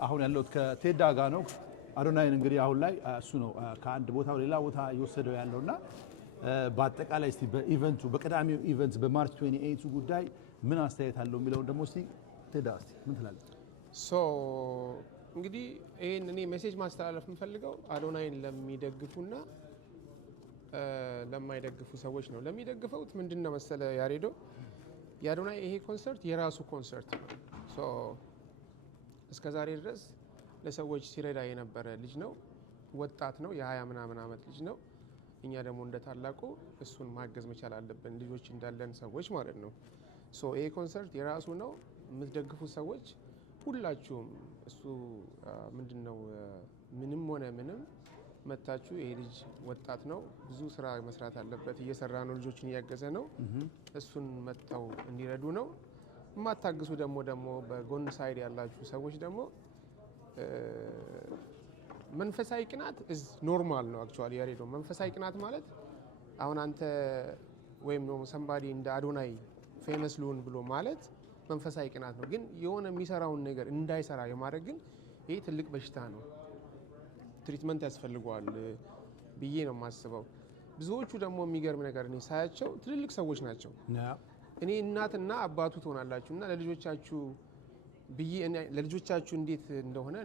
አሁን ያለው ከቴዳ ጋር ነው። አዶናይን እንግዲህ አሁን ላይ እሱ ነው ከአንድ ቦታ ወደ ሌላ ቦታ እየወሰደው ያለውና በአጠቃላይ እስቲ በኢቨንቱ በቀዳሚው ኢቨንት በማርች 28 ጉዳይ ምን አስተያየት አለው የሚለውን ደግሞ እስቲ ቴዳ እስቲ ምን ትላለህ? እንግዲህ ይሄን እኔ ሜሴጅ ማስተላለፍ የምፈልገው አዶናይን ለሚደግፉና ለማይደግፉ ሰዎች ነው። ለሚደግፉት ምንድነው መሰለ ያሬዶ የአዶናይ ይሄ ኮንሰርት የራሱ ኮንሰርት ነው። እስከዛሬ ድረስ ለሰዎች ሲረዳ የነበረ ልጅ ነው። ወጣት ነው፣ የ20 ምናምን ዓመት ልጅ ነው። እኛ ደግሞ እንደ ታላቁ እሱን ማገዝ መቻል አለብን፣ ልጆች እንዳለን ሰዎች ማለት ነው። ይሄ ኮንሰርት የራሱ ነው። የምትደግፉት ሰዎች ሁላችሁም እሱ ምንድነው ምንም ሆነ ምንም መታችሁ፣ ይሄ ልጅ ወጣት ነው፣ ብዙ ስራ መስራት አለበት፣ እየሰራ ነው፣ ልጆችን እያገዘ ነው። እሱን መጥተው እንዲረዱ ነው። የማታግሱ ደግሞ በጎን ሳይድ ያላችሁ ሰዎች ደግሞ መንፈሳዊ ቅናት ኖርማል ነው። አክቹዋሊ ያሬዶ መንፈሳዊ ቅናት ማለት አሁን አንተ ወይም ደግሞ ሰምባዲ እንደ አዶናይ ፌመስ ልሁን ብሎ ማለት መንፈሳዊ ቅናት ነው። ግን የሆነ የሚሰራውን ነገር እንዳይሰራ የማድረግ ግን ይሄ ትልቅ በሽታ ነው። ትሪትመንት ያስፈልገዋል ብዬ ነው የማስበው። ብዙዎቹ ደግሞ የሚገርም ነገር እኔ ሳያቸው ትልልቅ ሰዎች ናቸው። እኔ እናትና አባቱ ትሆናላችሁ እና ለልጆቻችሁ እንዴት እንደሆነ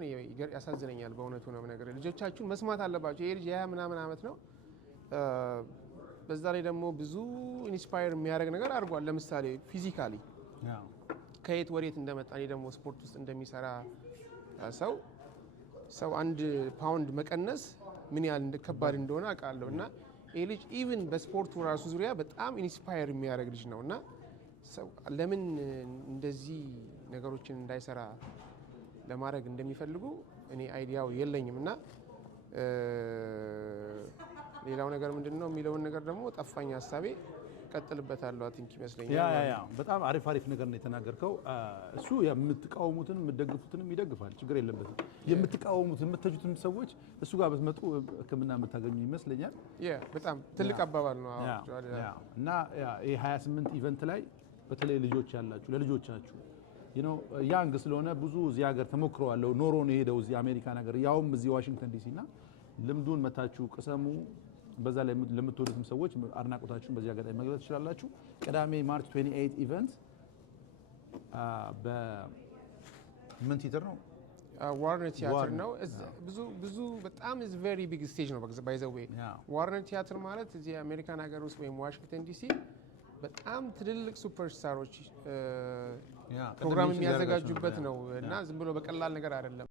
ያሳዝነኛል። በእውነቱ ነው ነገር ልጆቻችሁን መስማት አለባቸው። ይሄ ልጅ የ20 ምናምን ዓመት ነው። በዛ ላይ ደግሞ ብዙ ኢንስፓየር የሚያደርግ ነገር አድርጓል። ለምሳሌ ፊዚካሊ ከየት ወዴት እንደመጣ እኔ ደግሞ ስፖርት ውስጥ እንደሚሰራ ሰው 1 ፓውንድ መቀነስ ምን ያህል ከባድ እንደሆነ አውቃለሁ። እና ይሄ ልጅ ኢቭን በስፖርቱ ራሱ ዙሪያ በጣም ኢንስፓየር የሚያደርግ ልጅ ነው። እና ለምን እንደዚህ ነገሮችን እንዳይሰራ ለማድረግ እንደሚፈልጉ እኔ አይዲያው የለኝም። እና ሌላው ነገር ምንድነው የሚለውን ነገር ደግሞ ጠፋኝ ሀሳቤ። ቀጥልበታለሁ አቲንክ ይመስለኛል። ያ በጣም አሪፍ ነገር ነው የተናገርከው። እሱ የምትቃወሙትን የምትደግፉትንም ይደግፋል፣ ችግር የለበትም። የምትቃወሙትን የምትተቹትን ሰዎች እሱ ጋር ብትመጡ ሕክምና የምታገኙ ይመስለኛል። በጣም ትልቅ አባባል ነው። እና ይሄ 28 ኢቨንት ላይ በተለይ ልጆች ያላችሁ ለልጆቻችሁ ያንግ ስለሆነ ብዙ እዚህ ሀገር ተሞክረዋለሁ ኖሮ ነው የሄደው እዚህ አሜሪካ ነገር ያውም እዚህ ዋሽንግተን ዲሲ እና ልምዱን መታችሁ ቅሰሙ። በዛ ላይ ለምትወዱትም ሰዎች አድናቆታችሁን በዚህ አጋጣሚ መግለጽ ትችላላችሁ። ቅዳሜ ማርች 28 ኢቨንት በምን ቲያትር ነው? ዋርነር ቲያትር ነው። ብዙ በጣም ቬሪ ቢግ ስቴጅ ነው። ባይ ዘ ዌይ ዋርነር ቲያትር ማለት እዚህ አሜሪካን ሀገር ውስጥ ወይም ዋሽንግተን ዲሲ በጣም ትልልቅ ሱፐርስታሮች ፕሮግራም የሚያዘጋጁበት ነው እና ዝም ብሎ በቀላል ነገር አይደለም።